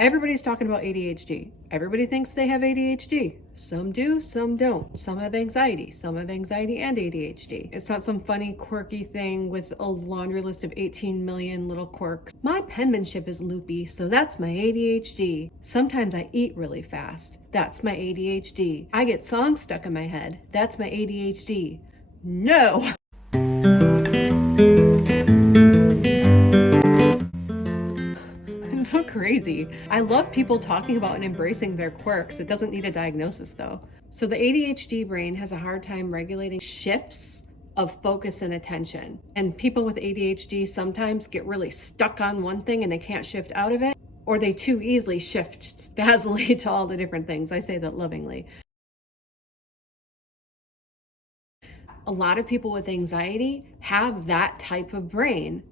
Everybody's talking about ADHD. Everybody thinks they have ADHD. Some do, some don't. Some have anxiety. Some have anxiety and ADHD. It's not some funny, quirky thing with a laundry list of 18 million little quirks. My penmanship is loopy, so that's my ADHD. Sometimes I eat really fast. That's my ADHD. I get songs stuck in my head. That's my ADHD. No! It's so crazy. I love people talking about and embracing their quirks. It doesn't need a diagnosis though. So the ADHD brain has a hard time regulating shifts of focus and attention. And people with ADHD sometimes get really stuck on one thing and they can't shift out of it, or they too easily shift spazily to all the different things. I say that lovingly. A lot of people with anxiety have that type of brain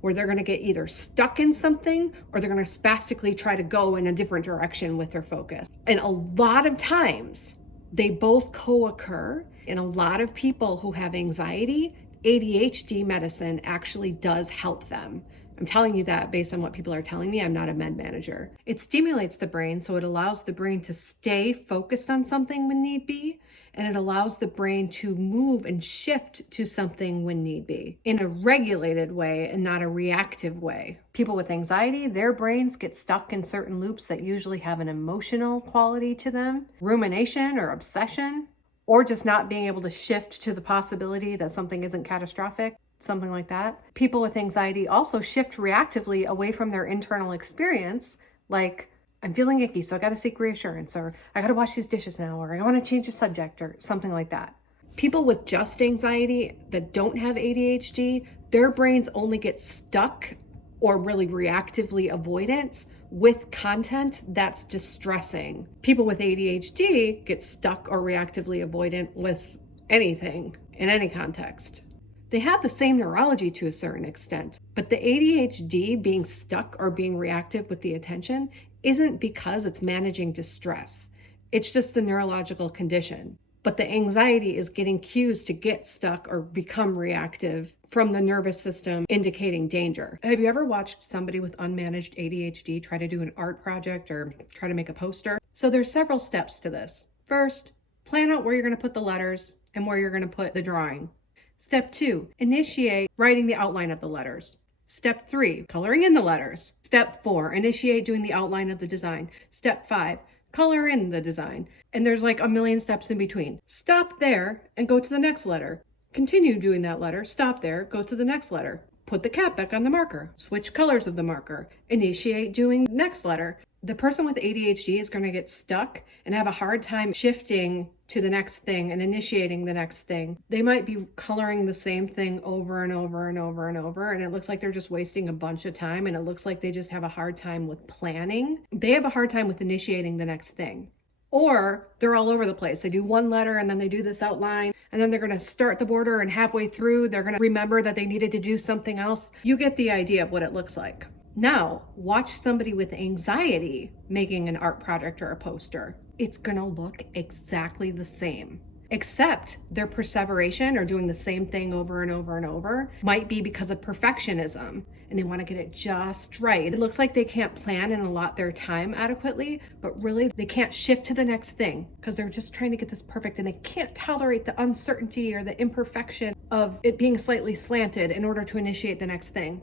where they're going to get either stuck in something or they're going to spastically try to go in a different direction with their focus. And a lot of times they both co-occur. In a lot of people who have anxiety, ADHD medicine actually does help them. I'm telling you that based on what people are telling me. I'm not a med manager. It stimulates the brain, so it allows the brain to stay focused on something when need be, and it allows the brain to move and shift to something when need be in a regulated way and not a reactive way. People with anxiety, their brains get stuck in certain loops that usually have an emotional quality to them, rumination or obsession, or just not being able to shift to the possibility that something isn't catastrophic. Something like that. People with anxiety also shift reactively away from their internal experience, like, I'm feeling icky, so I got to seek reassurance, or I got to wash these dishes now, or I want to change the subject, or something like that. People with just anxiety that don't have ADHD, their brains only get stuck or really reactively avoidant with content that's distressing. People with ADHD get stuck or reactively avoidant with anything in any context. They have the same neurology to a certain extent, but the ADHD being stuck or being reactive with the attention isn't because it's managing distress. It's just a neurological condition. But the anxiety is getting cues to get stuck or become reactive from the nervous system indicating danger. Have you ever watched somebody with unmanaged ADHD try to do an art project or try to make a poster? So there's several steps to this. First, plan out where you're going to put the letters and where you're going to put the drawing. Step 2, initiate writing the outline of the letters. Step 3, coloring in the letters. Step 4, initiate doing the outline of the design. Step 5, color in the design. And there's like a million steps in between. Stop there and go to the next letter. Continue doing that letter, stop there, go to the next letter. Put the cap back on the marker. Switch colors of the marker. Initiate doing the next letter. The person with ADHD is going to get stuck and have a hard time shifting to the next thing and initiating the next thing. They might be coloring the same thing over and over and over and over, and it looks like they're just wasting a bunch of time, and it looks like they just have a hard time with planning. They have a hard time with initiating the next thing. Or they're all over the place. They do one letter and then they do this outline, and then they're going to start the border, and halfway through they're going to remember that they needed to do something else. You get the idea of what it looks like. Now, watch somebody with anxiety making an art project or a poster. It's going to look exactly the same, except their perseveration or doing the same thing over and over and over might be because of perfectionism, and they want to get it just right. It looks like they can't plan and allot their time adequately, but really they can't shift to the next thing because they're just trying to get this perfect, and they can't tolerate the uncertainty or the imperfection of it being slightly slanted in order to initiate the next thing.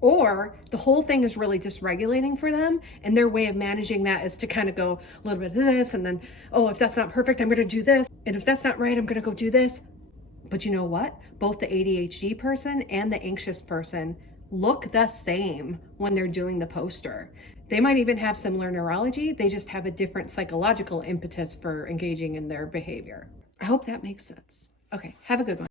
Or the whole thing is really dysregulating for them, and their way of managing that is to kind of go a little bit of this, and then, oh, if that's not perfect, I'm going to do this. And if that's not right, I'm going to go do this. But you know what? Both the ADHD person and the anxious person look the same when they're doing the poster. They might even have similar neurology. They just have a different psychological impetus for engaging in their behavior. I hope that makes sense. Okay, have a good one.